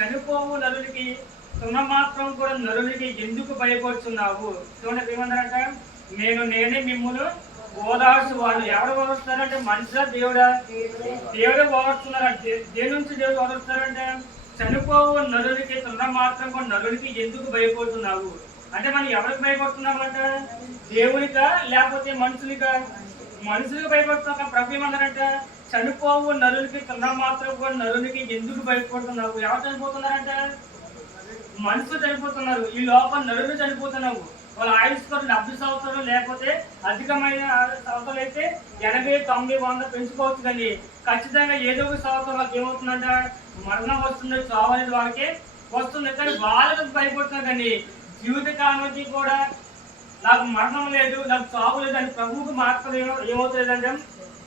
చనిపోవు నరునికి మాత్రం కూడా నరునికి ఎందుకు భయపడుతున్నావు? చూడండి ఏమన్నారంట, నేనే మిమ్మును ఓదార్చు వాడు. ఎవరు ఓదార్స్తారంటే మనుషుల దేవుడా? దేవుడే ఓదార్స్తున్నారంటే. దేని నుంచి దేవుడు ఓదార్స్తారంటే చనిపోవు నరునికి మాత్రం కూడా నరునికి ఎందుకు భయపడుతున్నావు అంటే మనం ఎవరికి భయపడుతున్నామంట? దేవునికా లేకపోతే మనుషునికా? మనుషులకు భయపడుతున్నాక ప్రభు ఏమన్నారంట, చనిపోవు నరునికి మాత్రం కూడా నరునికి ఎందుకు భయపడుతున్నావు? ఎవరు చనిపోతున్నారంట? మనుషులు చనిపోతున్నారు. ఈ లోపల నరులు చనిపోతున్నావు. వాళ్ళ ఆయుష్కరు 70 సంవత్సరాలు లేకపోతే అధికమైన సంవత్సరాలు అయితే 80, 90, 100 పెంచుకోవచ్చు. కానీ ఖచ్చితంగా ఏదో ఒక సంవత్సరం వాళ్ళకి ఏమవుతుందంట, మరణం వస్తుంది, చావు అనేది వాళ్ళకి వస్తుంది. కానీ వాళ్ళకి భయపడుతున్నారు. కానీ జీవితకాలానికి కూడా నాకు మరణం లేదు, నాకు చావు లేదు అని ప్రభువుకు మాత్రం ఏమవుతుందంటే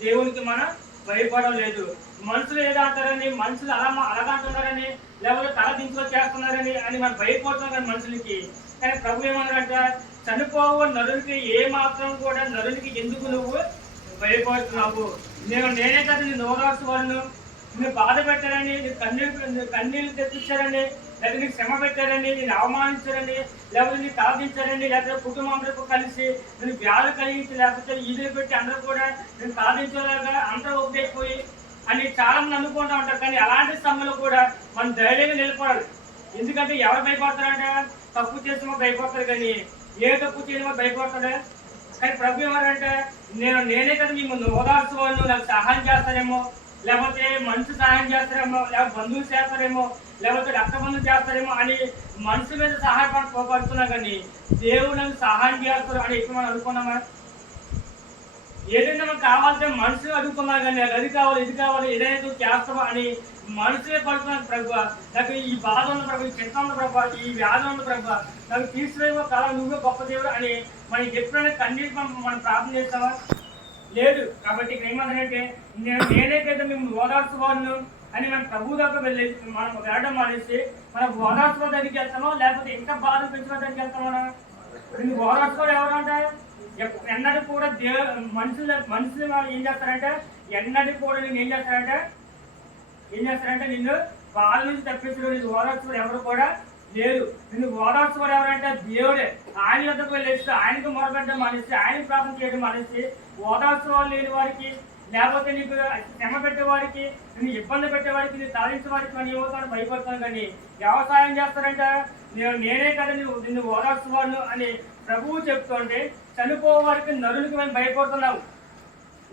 దేవునికి మనం భయపడడం లేదు. మనుషులు ఏదో అంటారని, మనుషులు అలాగంటున్నారని, లేకపోతే తల దించుకొని చేస్తున్నారని అని మనం భయపడుతున్నాం కానీ మనుషులకి. కానీ ప్రభు ఏమన్నారంట, చనిపోవు నరునికి ఏ మాత్రం కూడా నరునికి ఎందుకు నువ్వు భయపడుతున్నావు? నేనే కదా నేను ఓదార్చు వాళ్ళను. నిన్ను బాధ పెట్టారని, కన్నీళ్ళు తెప్పించారని, లేకపోతే నీకు శ్రమ పెట్టారని, నేను అవమానించారని, లేకపోతే నీకు సాధించారని, లేకపోతే కుటుంబంతో కలిసి నేను వ్యాధి కలిగించి, లేకపోతే ఈదులు పెట్టి అందరూ కూడా నేను సాధించేలాగా అందరూ ఒకటైపోయి అని చాలా మంది అనుకుంటూ ఉంటారు. కానీ అలాంటి సమయంలో కూడా మనం ధైర్యంగా నిలబడాలి. ఎందుకంటే ఎవరు భయపడతారంటే తప్పు చేసిన భయపడతారు, కానీ ఏ తప్పు చేయడం భయపడతాడు. కానీ ప్రభు ఏమంటే నేనే కదా మిమ్మల్ని ఓదార్చు వాళ్ళు, నాకు సహాయం చేస్తారేమో, లేకపోతే మనుషులు సహాయం చేస్తారేమో, లేకపోతే బంధువులు చేస్తారేమో, లేకపోతే రక్తబంధువులు చేస్తారేమో అని మనుషుల మీద సహాయపడుతున్నా. కానీ దేవుడు నాకు సహాయం చేస్తారు అని ఎక్కువ మనం అనుకున్నామా? ఏదైనా మనకు కావాలంటే మనుషులు అడుగుతున్నా, కానీ అది కావాలి, ఇది కావాలి, ఏదైనా చేస్తావా అని మనుషులే పడుతున్నాను. ప్రభు నాకు ఈ బాధ ఉన్న ప్రభు, ఈ చింత ఉన్న ప్రభు, ఈ వ్యాధి ఉన్న ప్రభు, నాకు తీసుకురేమో కాలం నువ్వే గొప్ప దేవుడు అని మనకి ఎప్పుడైనా కన్నీటి మనం ప్రార్థన చేస్తావా? లేదు. కాబట్టి ఇక్కడ ఏమంటే నేనే కదా మేము ఓదార్చుకోను అని మనం ప్రభు దాకా వెళ్ళి మనం వెళ్ళడం మానేసి మనం ఓదార్చుకో దగ్గరికి వెళ్తామో, లేకపోతే ఇంకా బాధ పెంచుకో దగ్గరికి వెళ్తామా? నువ్వు ఓదార్చుకోవడం ఎవరంటే ఎన్నడూ కూడా మనుషులు ఏం చేస్తారంటే ఎన్నడూ కూడా నేను ఏం చేస్తారంటే నిన్ను వాళ్ళ నుంచి తప్పించడం, నీకు ఓదార్చుకోవడం ఎవరు కూడా లేదు. నిన్ను ఓదార్చుకోవడం ఎవరంటే దేవుడే. ఆయన వద్దకు వెళ్ళేసి ఆయనకు మొరపెట్టడం మానేసి, ఆయన ప్రార్థన చేయడం మానేసి, ఓదార్చుకోవాలి లేని వారికి, లేకపోతే నీకు శ్రమ పెట్టేవాడికి, నిన్ను ఇబ్బంది పెట్టేవాడికి, నేను సాధించే వాడికి మనం ఏమవుతాను భయపడతాను. కానీ వ్యవసాయం చేస్తారంట నేనే కదా నిన్ను ఓదార్చుకోవాలను అని ప్రభువు చెప్తుంటే చనిపోవారికి నరునికి మేము భయపడుతున్నావు.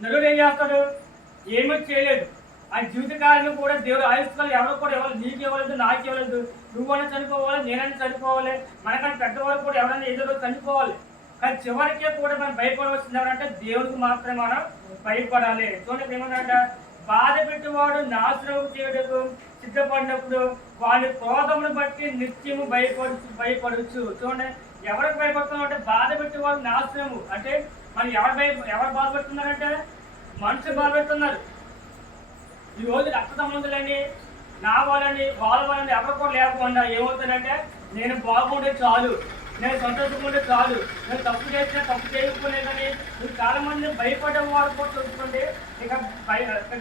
నరుడు ఏం చేస్తాడు? ఏమీ చేయలేదు. ఆ జీవితకాలను కూడా దేవుడు ఆయుష్కాలు ఎవరు కూడా ఇవ్వాలి, నీకు ఇవ్వలేదు, నాకు ఇవ్వలేదు. నువ్వైనా చనిపోవాలి, నేనైనా చనిపోవాలి, మనకన్నా పెద్దవాళ్ళు కూడా ఎవరైనా ఏదో రోజు చనిపోవాలి. కానీ చివరికే కూడా మనం భయపడవలసింది ఎవరంటే దేవుడికి మాత్రమే మనం భయపడాలి. చూడండి ఏమన్నారంట, బాధ పెట్టేవాడు నాశనం చేయడకు సిద్ధపడినప్పుడు వాడి క్రోధమును బట్టి నిత్యము భయపడచ్చు. చూడండి ఎవరికి భయపడుతున్నాం అంటే బాధ పెట్టేవాడు నాశనము అంటే మనం ఎవరు బాధపెడుతున్నారంటే మనుషులు బాధపెడుతున్నారు. ఈ రోజు రక్త సంబంధులని, నా వాళ్ళని, వాళ్ళ వాళ్ళని ఎవరు కూడా లేకుండా ఏమవుతుందంటే నేను బాగుంటే చాలు, నేను సంతోషంగా చాలు, నేను తప్పు చేసినా తప్పు చేయకపోలే. కానీ మీరు చాలా మంది భయపడే వాడు కూడా చూసుకోండి. ఇక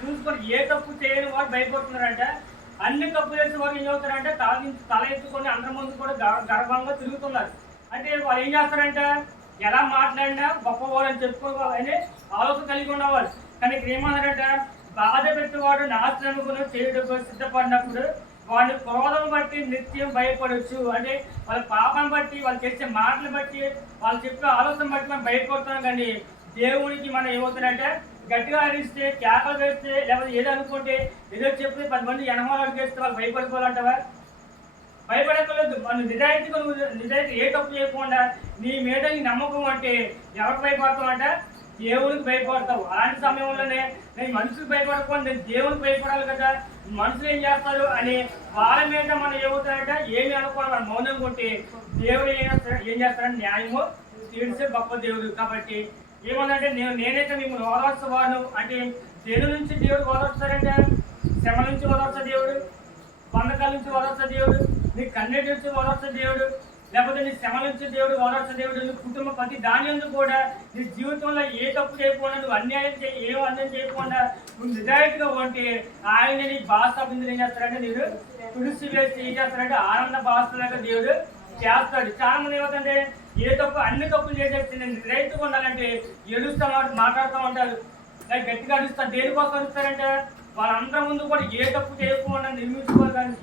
చూసుకొని ఏ తప్పు చేయని వాడు భయపడుతున్నారంటే అన్ని తప్పు చేసే వారు ఏం చదువుతారంటే తల ఎత్తుకొని అందరి ముందు కూడా గర్వంగా తిరుగుతున్నారు. అంటే వాళ్ళు ఏం చేస్తారంటే ఎలా మాట్లాడినా గొప్పవాడు అని చెప్పుకోవాలని ఆలోచన కలిగి ఉన్నవాళ్ళు. కానీ ఇక్కడ ఏమన్నారంటే బాధ పెట్టేవాడు నాశనమును చేయడానికి సిద్ధపడినప్పుడు వాళ్ళు క్రోధం బట్టి నిత్యం భయపడవచ్చు. అంటే వాళ్ళ పాపం బట్టి, వాళ్ళు చేసే మాటలు బట్టి, వాళ్ళు చెప్పే ఆలోచన బట్టి మనం భయపడుతున్నాం. కానీ దేవునికి మనం ఏమవుతుందంటే గట్టిగా అరిస్తే, కేకలు వేస్తే, లేకపోతే ఏదో అనుకుంటే, ఏదో చెప్పి 10 మంది ఎనమాలు చేస్తే వాళ్ళు భయపడిపోవాలంటావా? భయపడక్కర్లేదు. మనం నిజాయితీ ఏ తప్పు చేయకుండా నీ మీద నీ నమ్మకం అంటే ఎవరికి భయపడతావు అంటే దేవునికి భయపడతావు. అలాంటి సమయంలోనే నేను మనుషులకు భయపడకుండా నేను దేవునికి భయపడాలి కదా. మనుషులు ఏం చేస్తారు అని వాళ్ళ మీద మనం ఏమవుతారంటే ఏమి అనుకోవాలి, మనం మౌనంగా ఉంటే దేవుడు ఏం చేస్తారంటే న్యాయము తీర్చే గొప్ప దేవుడు. కాబట్టి ఏమన్నంటే నేనైతే మిమ్మల్ని ఓదార్చువాను అంటే దేని నుంచి దేవుడు ఓదార్చుతారంటే శ్రమ నుంచి ఓదార్చే దేవుడు, బంధకాల నుంచి ఓదార్చే దేవుడు, నీ కన్నీటి నుంచి ఓదార్చే దేవుడు, లేకపోతే నీ శ్రమ నుంచి దేవుడు ఓదార్చే దేవుడు, నీ కుటుంబం ప్రతి దాని ఎందుకు కూడా నీ జీవితంలో ఏ తప్పు చేయకుండా, నువ్వు అన్యాయం ఏం అన్యాయం చేయకుండా నువ్వు నిజాయితీగా ఉంటే ఆయన నీ బాధ బిందులు ఏం చేస్తారంటే నేను తుడిసి వేసి ఏం చేస్తారంటే ఆనంద బాధలాగా దేవుడు చేస్తాడు. చాలా మంది ఏమవుతుంటే ఏ తప్పు అన్ని తప్పులు చేసేసి నేను నిజాయితీగా ఉండాలంటే ఏడుస్తూ మాట్లాడుతూ ఉంటారు, గట్టిగా అడుస్తారు. దేనికోసం అడుస్తారంటే వాళ్ళందరి ముందు కూడా ఏ తప్పు చేయకుండా నిర్మించుకోవాలి,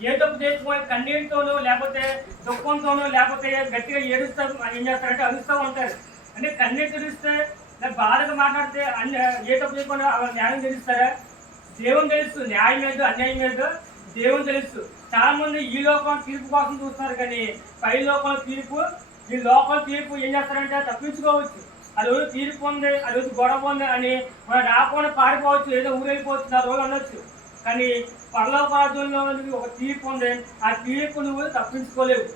ఏ తప్పు చేయకపోతే కన్నీటితోనూ లేకపోతే దుఃఖంతోనూ లేకపోతే గట్టిగా ఏడుస్తారు. ఏం చేస్తారంటే అరుస్తూ ఉంటారు. అంటే కన్నీటి తెలిస్తే బాధగా మాట్లాడితే ఏ తప్పు చేయకుండా న్యాయం తెలుస్తారా? దేవుని తెలుసు, న్యాయం ఏదో అన్యాయం ఏదో దేవుని తెలుసు. చాలా మంది ఈ లోకం తీర్పు కోసం చూస్తున్నారు, కానీ పై లోకం తీర్పు, ఈ లోకం తీర్పు ఏం చేస్తారంటే తప్పించుకోవచ్చు. ఆ రోజు తీర్పు ఉంది, ఆ రోజు గొడవ ఉంది అని మనం రాకుండా పారిపోవచ్చు, ఏదో ఊరెళ్ళిపోవచ్చు, ఆ రోజు అనొచ్చు. కానీ పరలోక రాజ్యంలో ఒక తీర్పు ఉంది, ఆ తీర్పు నువ్వు తప్పించుకోలేవు.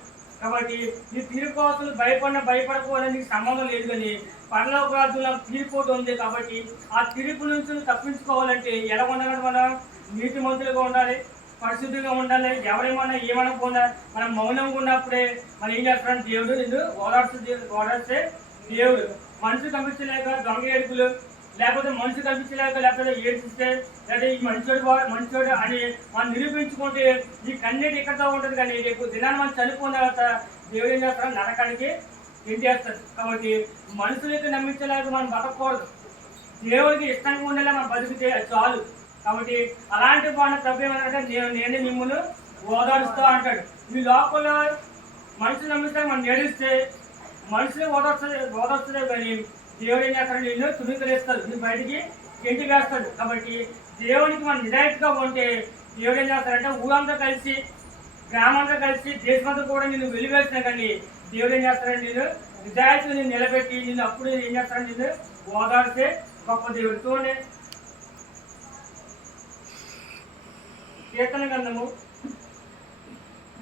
కాబట్టి ఈ తీర్పు కోసం భయపడకపోవడానికి నీకు సంబంధం లేదు. కానీ పరలోక రాజ్యంలో తీర్పు ఉంది, కాబట్టి ఆ తీర్పు నుంచి తప్పించుకోవాలంటే ఎలా ఉండాలంటే మనం నీతిమంతులుగా ఉండాలి, పరిశుద్ధిగా ఉండాలి. ఎవరేమన్నా ఏమనకుండా మనం మౌనంగా ఉన్నప్పుడే మనం ఏం చేస్తారంటే దేవుడు నిన్ను ఓదార్చే దేవుడు. మనిషి కనిపించలేక దొంగ ఏడుపులు, లేకపోతే మనిషి కనిపించలేక లేకపోతే ఏడ్చిస్తే లేదా ఈ మంచోడు అని మనం నిరూపించుకుంటే ఈ కన్నీటి ఇక్కడతో ఉంటుంది. కానీ రేపు దినాన్ని మనం చనిపోయిన తర్వాత దేవుడు ఏం చేస్తారో నరకానికి ఎంటేస్తారు. కాబట్టి మనుషులకి నమ్మించలేక మనం బతకూడదు, దేవుడికి ఇష్టంగా ఉండేలా మనం బతికితే చాలు. కాబట్టి అలాంటి వాడిని ప్రభు ఏమంటే నేనే మిమ్మల్ని ఓదారుస్తా అంటాడు. మీ లోపల మనుషులు నమ్మిస్తే మనం ఏడిస్తే మనుషులు ఓదార్చలే, కానీ దేవుడు ఏం చేస్తాడు, నిన్ను తుణికలేస్తాడు, నువ్వు బయటికి గెంటి వేస్తాడు. కాబట్టి దేవునికి మనం నిజాయితీగా ఉంటే దేవుడు ఏం చేస్తాడంటే ఊరంతా కలిసి గ్రామంతో కలిసి దేశమంతా కూడా నిన్ను వెలివేసినా కానీ దేవుడు ఏం చేస్తాడంటే నేను నిజాయితీగా నేను నిలబెట్టి నిన్ను అప్పుడు ఏం చేస్తాడు, నిన్ను ఓదార్చే గొప్ప దేవుడు. చూడండి కీర్తన గ్రంథము